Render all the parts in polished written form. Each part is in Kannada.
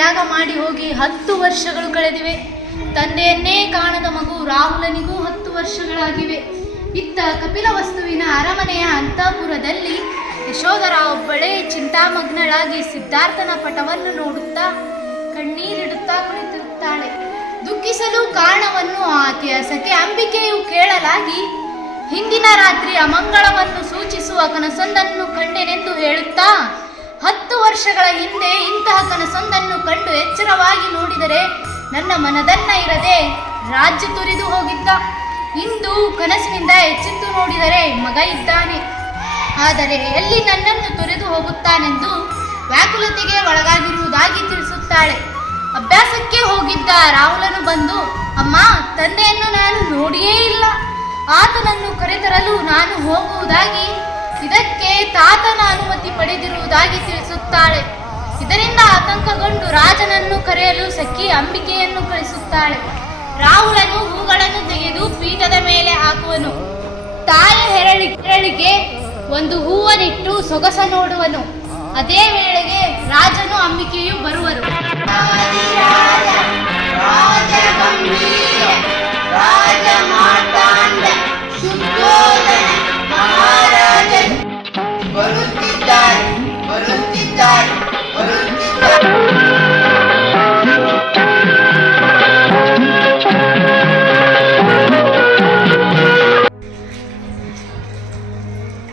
ತ್ಯಾಗ ಮಾಡಿ ಹೋಗಿ 10 ವರ್ಷಗಳು ಕಳೆದಿವೆ. ತಂದೆಯನ್ನೇ ಕಾಣದ ಮಗು ರಾಹುಲನಿಗೂ 10 ವರ್ಷಗಳಾಗಿವೆ. ಇತ್ತ ಕಪಿಲವಸ್ತುವಿನ ಅರಮನೆಯ ಅಂತಃಪುರದಲ್ಲಿ ಯಶೋಧರ ಒಬ್ಬಳೇ ಚಿಂತಾಮಗ್ನಳಾಗಿ ಸಿದ್ಧಾರ್ಥನ ಪಟವನ್ನು ನೋಡುತ್ತಾ ಕಣ್ಣೀರಿಡುತ್ತಾ ಕುಳಿತಿರುತ್ತಾಳೆ. ದುಃಖಿಸಲು ಕಾರಣವನ್ನು ಆಕೆಯ ಸಖೆ ಅಂಬಿಕೆಯು ಕೇಳಲಾಗಿ ಹಿಂದಿನ ರಾತ್ರಿ ಅಮಂಗಳವನ್ನು ಸೂಚಿಸುವ ಕನಸೊಂದನ್ನು ಕಂಡೆನೆಂದು ಹೇಳುತ್ತಾ 10 ವರ್ಷಗಳ ಹಿಂದೆ ಇಂತಹ ಕನಸೊಂದನ್ನು ಕಂಡು ಎಚ್ಚರವಾಗಿ ನೋಡಿದರೆ ನನ್ನ ಮನದನ್ನ ಇರದೆ ರಾಜ್ಯ ತೊರೆದು ಹೋಗಿದ್ದ. ಇಂದು ಕನಸಿನಿಂದ ಎಚ್ಚೆತ್ತು ನೋಡಿದರೆ ಮಗ ಇದ್ದಾನೆ. ಆದರೆ ಎಲ್ಲಿ ನನ್ನನ್ನು ತೊರೆದು ಹೋಗುತ್ತಾನೆಂದು ವ್ಯಾಕುಲತೆಗೆ ಒಳಗಾಗಿರುವುದಾಗಿ ತಿಳಿಸುತ್ತಾಳೆ. ಅಭ್ಯಾಸಕ್ಕೆ ಹೋಗಿದ್ದ ರಾಹುಲನು ಬಂದು, ಅಮ್ಮ, ತಂದೆಯನ್ನು ನಾನು ನೋಡಿಯೇ ಇಲ್ಲ, ಆತನನ್ನು ಕರೆತರಲು ನಾನು ಹೋಗುವುದಾಗಿ, ಇದಕ್ಕೆ ತಾತನ ಅನುಮತಿ ಪಡೆದಿರುವುದಾಗಿ ತಿಳಿಸುತ್ತಾಳೆ. ಇದರಿಂದ ಆತಂಕಗೊಂಡು ರಾಜನನ್ನು ಕರೆಯಲು ಸಖಿ ಅಂಬಿಕೆಯನ್ನು ಕಳಿಸುತ್ತಾಳೆ. ರಾಹುಲನು ಹೂಗಳನ್ನು ತೆಗೆದು ಪೀಠದ ಮೇಲೆ ಹಾಕುವನು. ತಾಯಿಯ ಹೆರಳಿಗೆ ಒಂದು ಹೂವನ್ನಿಟ್ಟು ಸೊಗಸ ನೋಡುವನು. ಅದೇ ವೇಳೆಗೆ ರಾಜನು ಅಂಬಿಕೆಯು ಬರುವರು.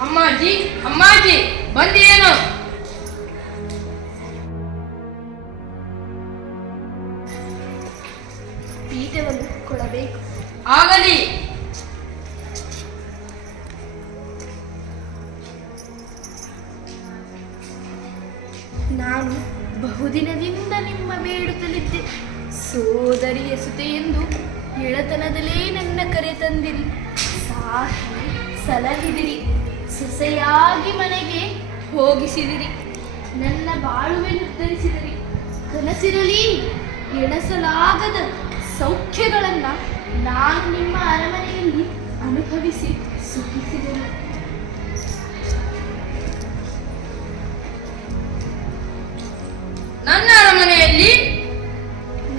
ಅಮ್ಮಾಜಿ, ಅಮ್ಮಾಜಿ ಬಂದಿಯೇನು? ಪೀಠವನ್ನು ಕೊಡಬೇಕು. ಆಗಲಿ. ನಾನು ಬಹುದಿನದಿಂದ ನಿಮ್ಮ ಬೇಡುತ್ತಲಿದ್ದೆ. ಸೋದರಿಯ ಸುತೆ ಎಂದು ಎಳತನದಲ್ಲೇ ನನ್ನ ಕರೆ ತಂದಿರಿ, ಸಾಕಿ ಸಲಹಿದಿರಿ, ಸೊಸೆಯಾಗಿ ಮನೆಗೆ ಹೋಗಿಸಿದಿರಿ, ನನ್ನ ಬಾಳುವೆ ನಿರ್ಧರಿಸಿದಿರಿ. ಕನಸಿರಲಿ ಎಣಸಲಾಗದ ಸೌಖ್ಯಗಳನ್ನು ನಾನು ನಿಮ್ಮ ಅರಮನೆಯಲ್ಲಿ ಅನುಭವಿಸಿ ಸುಖಿಸಿದೆನು. ನನ್ನ ಅರಮನೆಯಲ್ಲಿ?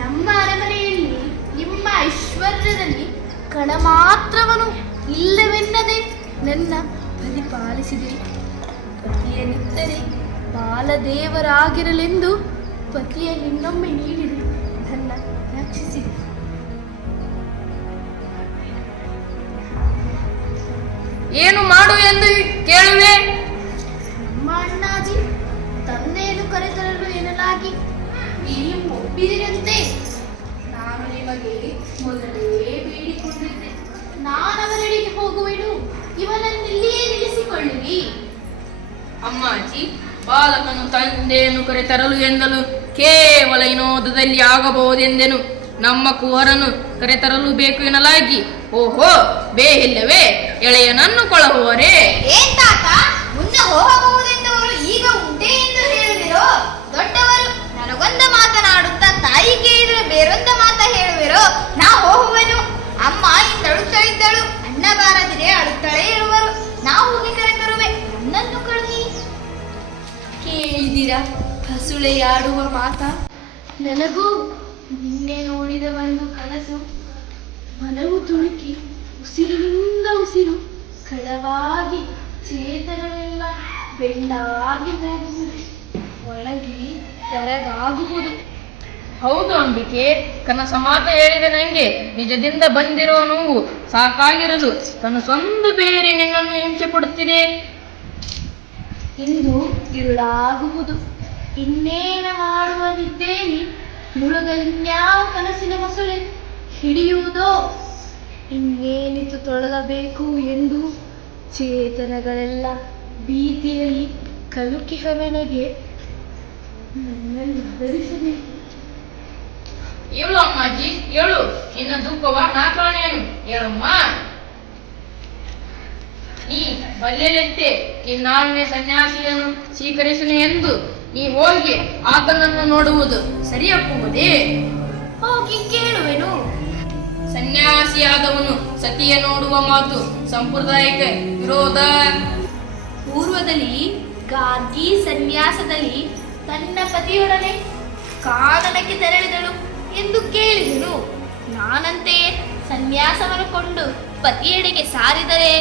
ನಮ್ಮ ಅರಮನೆಯಲ್ಲಿ ನಿಮ್ಮ ಐಶ್ವರ್ಯದಲ್ಲಿ ಕಣ ಮಾತ್ರವನು ಇಲ್ಲವೆನ್ನದೆ ನನ್ನ ಪರಿಪಾಲಿಸಿದೆ. ಪತಿಯನಿದ್ದರೆ ಬಾಲದೇವರಾಗಿರಲೆಂದು ಪತಿಯ ನಿನ್ನೊಮ್ಮೆ ನೀಡಿದೆ, ನನ್ನ ರಕ್ಷಿಸಿದೆ. ಏನು ಮಾಡು ಎಂದು ಕೇಳುವೆ? ನಮ್ಮ ಅಣ್ಣಾಜಿ ತಂದೆಯನ್ನು ಕರೆತರಲು ಎನ್ನಲಾಗಿ ನೀವು ಒಪ್ಪಿದಿರಂತೆ. ನಾನು ನಿಮಗೆ ಮೊದಲೇ ಬೇಡಿಕೊಂಡಿದ್ದೆ. ನಾನವರೆಡೆಗೆ ಹೋಗುವೆನು, ಇವನನ್ನಿಲ್ಲಿಯೇ ನಿಲ್ಲಿಸಿಕೊಳ್ಳಿರಿ. ಅಮ್ಮಾಜಿ, ಬಾಲಕನು ತಂದೆಯನ್ನು ಕರೆತರಲು ಎಂದಲು ಕೇವಲ ವಿನೋದದಲ್ಲಿ ಆಗಬಹುದೆಂದೆನು. ನಮ್ಮ ಕುವರನು ಕರೆತರಲು ಬೇಕು ಎನ್ನಲಾಗಿ ಓಹೋ ಬೇಹಿಲ್ಲವೇ ಎಳೆಯನನ್ನು ಕೊಳಹುವರೇ? ಏನ್ ತಾತ, ಮುಂದೆ ಹೋಗಬಹುದೆಂದವರು ಈಗ ಉಂಟೆ ಎಂದು ಹೇಳುವಿರೋ? ದೊಡ್ಡವರು ನನಗೊಂದ ಮಾತನಾಡುತ್ತಾ ತಾಯಿ ಕೇಳಿದ್ರೆ ಬೇರೊಂದ ಮಾತ ಹೇಳುವಿರೋ? ನಾ ಹೋಗುವೆನು. ಅಮ್ಮ ಇಂದಳುತ್ತಳಿದ್ದಳು, ಅಣ್ಣ ಬಾರದಿರೆ ಅಳುತ್ತಳೇ ಇರುವರು. ನಾ ಹೋಗಿ ಕರೆತರುವೆ, ನನ್ನನ್ನು ಕಳುಹಿ. ಕೇಳಿದಿರ ಹಸುಳೆಯಾಡುವ ಮಾತ? ನನಗೂ ನಿನ್ನೆ ನೋಡಿದ ಒಂದು ಕನಸು. ಮನವು ತುಳುಕಿ ಉಸಿರಿನಿಂದ ಉಸಿರು ಕಳವಾಗಿ ಚೇತನವೆಲ್ಲ ಬೆಳ್ಳಾಗಿ ಹೋಗುವುದು, ಒಳಗೆ ತೆರಗಾಗುವುದು. ಹೌದು ಅಂಬಿಕೆ, ಕನಸ ಮಾತ ಹೇಳಿದೆ ನಂಗೆ. ನಿಜದಿಂದ ಬಂದಿರೋ ನೋವು ಸಾಕಾಗಿರದು. ಕನಸೊಂದು ಬೇರೆ ನಿನ್ನನ್ನು ಹಿಂಸೆ ಪಡುತ್ತಿದೆ. ಇಂದು ಇರುಳಾಗುವುದು, ಇನ್ನೇನ ಮಾಡುವನಿದ್ದೇನೆ. ಮುಳುಗನ್ಯಾವ ಕನಸಿನ ಮೊಸಳೆ ಹಿಡಿಯುವುದೋ? ಇನ್ನೇನಿತು ತೊಳಲಬೇಕು ಎಂದು ಚೇತನಗಳೆಲ್ಲ ಭೀತಿಯಲ್ಲಿ ಕಲುಕಿಹವೆನಗೆ ನನ್ನನ್ನು ಧರಿಸಬೇಕು. ಏಳು ಅಮ್ಮಾಜಿ, ಏಳು. ನಿನ್ನ ದುಃಖವ ನಾ ಕಾಣೆಯನು. ಹೇಳಮ್ಮ. ನೀ ಬಲ್ಲೆಲೆಂತೆ ಇನ್ನಾಳನೆ ಸನ್ಯಾಸಿಯನ್ನು ಸ್ವೀಕರಿಸನು ಎಂದು ನೀ ಹೋಗಿ ಆತನನ್ನು ನೋಡುವುದು ಸರಿಯಪ್ಪುವುದೇ? ಹೋಗಿ ಕೇಳುವೆನು. ಸನ್ಯಾಸಿಯಾದವನು ಸತಿಯ ನೋಡುವ ಮಾತು ಸಂಪ್ರದಾಯಕ್ಕೆ ವಿರೋಧ. ಪೂರ್ವದಲ್ಲಿ ಗಾರ್ಗಿ ಸನ್ಯಾಸದಲ್ಲಿ ತನ್ನ ಪತಿಯೊಡನೆ ಕಾನನಕ್ಕೆ ತೆರಳಿದಳು ಎಂದು ಕೇಳಿದೆನು. ನಾನಂತೆಯೇ ಸನ್ಯಾಸವನ್ನು ಕೊಂಡು ಪತಿಯೆಡೆಗೆ ಸಾರಿದರೆ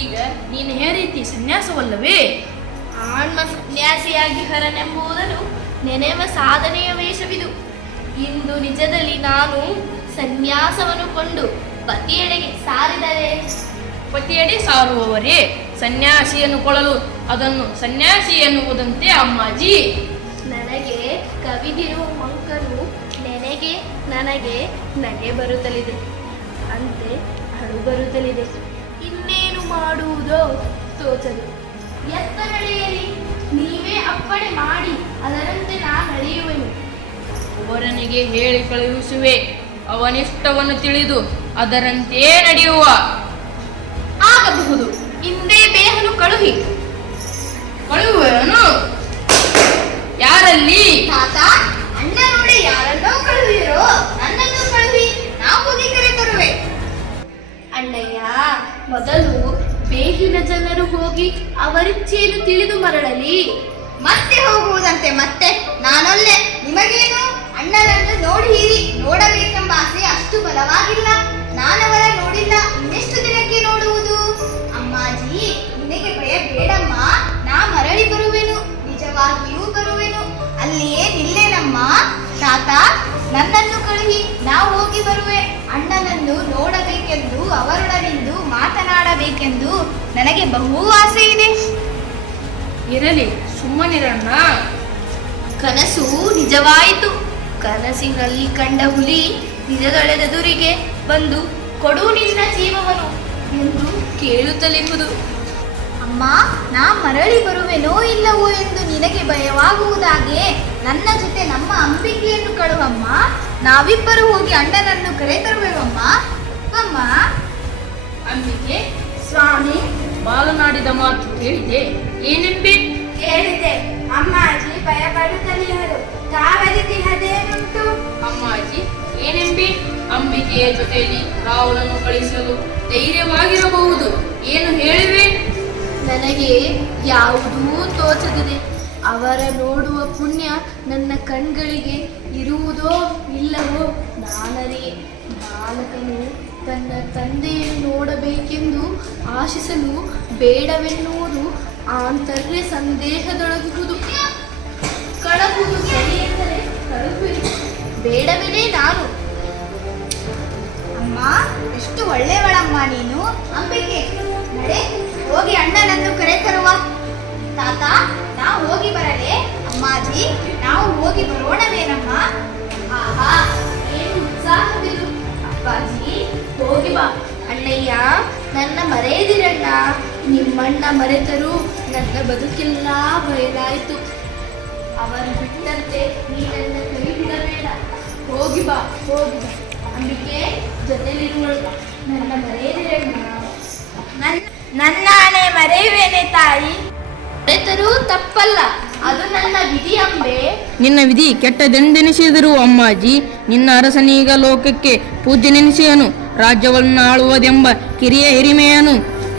ಈಗ ನೀನು ಹೇ ರೀತಿ ಸನ್ಯಾಸವಲ್ಲವೇ? ಆನ್ಮ ಸನ್ಯಾಸಿಯಾಗಿ ಹರನೆಂಬುದನ್ನು ನೆನೆವ ಸಾಧನೆಯ ವೇಷವಿದು. ಇಂದು ನಿಜದಲ್ಲಿ ನಾನು ಸನ್ಯಾಸವನ್ನು ಕೊಂಡು ಪತಿಯೆಡೆಗೆ ಸಾರಿದರೆ ಪತಿಯಡಿ ಸಾರುವವರೇ ಸನ್ಯಾಸಿಯನ್ನು ಕೊಳ್ಳಲು ಅದನ್ನು ಸನ್ಯಾಸಿ ಎನ್ನುವುದಂತೆ ಅಮ್ಮಾಜಿ. ನನಗೆ ಕವಿದಿರುವ ಮಂಕನು ನೆನೆಗೆ ನನಗೆ ನಗೆ ಬರುತ್ತಲಿದೆ, ಅಂತೆ ಅಳು ಬರುತ್ತಲಿದೆ. ಇನ್ನೇನು ಮಾಡುವುದೋ ತೋಚದು. ಎತ್ತ ನಡೆಯಲಿ? ನೀವೇ ಅಪ್ಪಣೆ ಮಾಡಿ ಅದರಂತೆ ನಾ ನಡೆಯುವೆನು. ಅವರನಿಗೆ ಹೇಳಿ ಕಳುಹಿಸುವೆ, ಅವನಿಷ್ಟವನ್ನು ತಿಳಿದು ಅದರಂತೆಯೇ ನಡೆಯುವ. ಆಗಬಹುದು. ಇಂದೇ ಬೇಹನು ಕಳುಹಿ. ಕಳುಹುವನು? ಯಾರಲ್ಲಿ? ತಾತ, ಅಣ್ಣ ನೋಡಿ ಯಾರನ್ನೋ ಕಳುಹಿರೋ, ನನ್ನನ್ನು ಕಳುಹಿ, ನಾ ಹೋಗಿ ಕರೆ ತರುವೆ. ಅಣ್ಣಯ್ಯ, ಮೊದಲು ಬೇಹಿನ ಜನರು ಹೋಗಿ ಅವರಿಚ್ಛೆಯನ್ನು ತಿಳಿದು ಮರಳಲಿ. ಮತ್ತೆ ಹೋಗುವುದಂತೆ? ಮತ್ತೆ ನಾನೊಲ್ಲೆ, ನಿಮಗೇನು? ಅಣ್ಣನನ್ನು ನೋಡಿರಿ, ನೋಡಬೇಕೆಂಬ ಆಸೆ ಅಷ್ಟು ಬಲವಾಗಿಲ್ಲ. ನಾನವರ ನೋಡಿಲ್ಲ, ಇನ್ನೆಷ್ಟು ದಿನಕ್ಕೆ ನೋಡುವುದು? ಅಮ್ಮಾಜಿ, ನಿನಗೆ ಭಯ ಬೇಡಮ್ಮ, ನಾ ಮರಳಿ ಬರುವೆನು, ನಿಜವಾಗಿಯೂ ಬರುವೆನು. ಅಲ್ಲಿಯೇ ನಿಲ್ಲೇನಮ್ಮ. ತಾತ, ನನ್ನನ್ನು ಕಳುಹಿ, ನಾ ಹೋಗಿ ಬರುವೆ. ಅಣ್ಣನನ್ನು ನೋಡಬೇಕೆಂದು, ಅವರೊಡನಿಂದು ಮಾತನಾಡಬೇಕೆಂದು ನನಗೆ ಬಹು ಆಸೆ ಇದೆ. ಇರಲಿ, ಸುಮ್ಮನಿರಣ್ಣ. ಕನಸು ನಿಜವಾಯಿತು. ಕನಸಿನಲ್ಲಿ ಕಂಡ ಹುಲಿ ನಿಜದೊಳೆದೆದುರಿಗೆ ಬಂದು ಕೊಡು ನಿನ್ನ ಜೀವವನ್ನು ಎಂದು ಕೇಳುತ್ತಲಿರುವುದು. ಅಮ್ಮ, ನಾ ಮರಳಿ ಬರುವೆನೋ ಇಲ್ಲವೋ ಎಂದು ನಿನಗೆ ಭಯವಾಗುವುದಾಗೆ ನನ್ನ ಜೊತೆ ನಮ್ಮ ಅಂಬಿಕೆಯನ್ನು ಕಳುವಮ್ಮ. ನಾವಿಬ್ಬರು ಹೋಗಿ ಅಣ್ಣನನ್ನು ಕರೆತರುವೆವಮ್ಮ. ಅಮ್ಮ. ಅಂಬಿಕೆ, ಸ್ವಾಮಿ. ಬಾಲನಾಡಿದ ಮಾತು ಕೇಳಿದೆ, ಏನೆಂಬೆ? ಕೇಳಿದೆ. ಅಮ್ಮಾಜಿ ಭಯಪಡುತ್ತಲಿಹರು, ಕಾವಲಿತಿಹದೇನುಂಟು? ಅಮ್ಮಾಜಿ ಏನೆಂಬೆ? ಅಂಬಿಕೆಯ ಜೊತೆಯಲ್ಲಿ ರಾವಣನು ಕಳಿಸಲು ಧೈರ್ಯವಾಗಿರಬಹುದು, ಏನು ಹೇಳಿವೆ? ನನಗೆ ಯಾವುದೂ ತೋಚದಿದೆ. ಅವರ ನೋಡುವ ಪುಣ್ಯ ನನ್ನ ಕಣ್ಗಳಿಗೆ ಇರುವುದೋ ಇಲ್ಲವೋ ನಾನರಿಯೆ. ಬಾಲಕನು ತನ್ನ ತಂದೆಯನ್ನು ನೋಡಬೇಕೆಂದು ಆಶಿಸಲು ಬೇಡವೆನ್ನುವುದು ಆಂತರ್ಯ ಸಂದೇಹದೊಳಗುವುದು. ಕಳಹುದು ಸರಿ ಎಂದರೆ ಕಳುಹಿರಿ, ಬೇಡವೆನೇ ನಾನು. ಅಮ್ಮ, ಎಷ್ಟು ಒಳ್ಳೆಯವಳಮ್ಮ ನೀನು. ಅಂಬಿಕೆ, ನಡೆ, ಹೋಗಿ ಅಣ್ಣನನ್ನು ಕರೆತರುವ. ತಾತ, ನಾವು ಹೋಗಿ ಬರಲೇ? ಅಮ್ಮಾಜಿ, ನಾವು ಹೋಗಿ ಬರೋಣವೇನಮ್ಮ? ಆಹಾ, ಏನು ಉತ್ಸಾಹವಿದು. ಅಪ್ಪಾಜಿ, ಹೋಗಿ ಬಾ. ಅಣ್ಣಯ್ಯ, ನನ್ನ ಮರೆಯದಿರಣ್ಣ. ನಿಮ್ಮಣ್ಣ ಮರೆತರೂ ನನ್ನ ಬದುಕೆಲ್ಲ ಬಯಲಾಯಿತು. ಅವರು ಬಿಟ್ಟಂತೆ ನೀ ನನ್ನ ಕೈ ಬಿಡಬೇಡ. ಹೋಗಿ ಬಾ, ಹೋಗಿ ಬಾ. ಅಂಬಿಕೆ ಜೊತೆಲಿರುವಳು, ನನ್ನ ಮರೆಯದಿರಣ್ಣ. ನನ್ನ ಹಣೆ ಮರೆಯುವೇನೆ ತಾಯಿ. ಮರೆತರೂ ತಪ್ಪಲ್ಲ, ಅದು ನನ್ನ ವಿಧಿ ಅಂಬೆ. ನಿನ್ನ ವಿಧಿ ಕೆಟ್ಟದೆಂದೆನಿಸಿದರು ಅಮ್ಮಾಜಿ. ನಿನ್ನ ಅರಸನೀಗ ಲೋಕಕ್ಕೆ ಪೂಜ್ಯನೆನಿಸಿಯನು, ರಾಜ್ಯವನ್ನು ಆಳುವುದೆಂಬ ಕಿರಿಯ ಹಿರಿಮೆಯನು,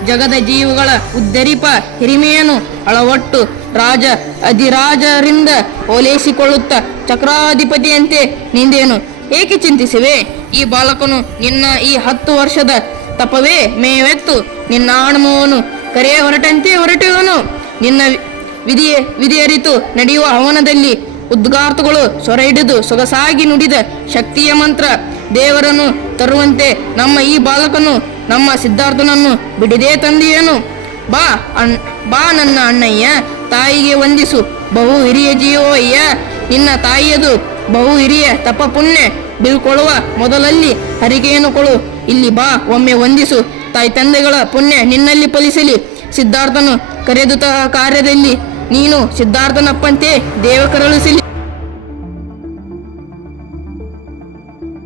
ಜಗದ ಜೀವಗಳ ಉದ್ಧರಿಪ ಹಿರಿಮೆಯನು ಅಳವಟ್ಟು ರಾಜ ಅಧಿರಾಜರಿಂದ ಓಲೈಸಿಕೊಳ್ಳುತ್ತ ಚಕ್ರಾಧಿಪತಿಯಂತೆ ನಿಂದೇನು ಏಕೆ ಚಿಂತಿಸಿವೆ? ಈ ಬಾಲಕನು ನಿನ್ನ ಈ 10 ವರ್ಷದ ತಪವೇ ಮೇವೆತ್ತು ನಿನ್ನ ಆಣಮವನ್ನು ಕರೆಯ ಹೊರಟಂತೆ ಹೊರಟುವನು. ನಿನ್ನ ವಿಧಿಯರಿತು ನಡೆಯುವ ಹವನದಲ್ಲಿ ಉದ್ಗಾರ್ತಗಳು ಸ್ವರ ಹಿಡಿದು ಸೊಗಸಾಗಿ ನುಡಿದ ಶಕ್ತಿಯ ಮಂತ್ರ ದೇವರನ್ನು ತರುವಂತೆ ನಮ್ಮ ಈ ಬಾಲಕನು ನಮ್ಮ ಸಿದ್ಧಾರ್ಥನನ್ನು ಬಿಡದೆ ತಂದೆಯನು. ಬಾ ನನ್ನ ಅಣ್ಣಯ್ಯ, ತಾಯಿಗೆ ವಂದಿಸು. ಬಹು ಹಿರಿಯ ಜೀವಯ್ಯ, ನಿನ್ನ ತಾಯಿಯದು ಬಹು ಹಿರಿಯ ತಪ ಪುಣ್ಯ ಬೀಳ್ಕೊಳ್ಳುವ ಮೊದಲಲ್ಲಿ ಹರಿಕೆಯನ್ನು ಕೊಡು. ಇಲ್ಲಿ ಬಾ, ಒಮ್ಮೆ ವಂದಿಸು. ತಾಯಿ ತಂದೆಗಳ ಪುಣ್ಯ ನಿನ್ನಲ್ಲಿ ಫಲಿಸಲಿ. ಸಿದ್ಧಾರ್ಥನು ಕರೆದುತ ಕಾರ್ಯದಲ್ಲಿ ನೀನು ಸಿದ್ಧಾರ್ಥನಪ್ಪಂತೆ ದೇವ ಕರುಣಿಸಲಿ.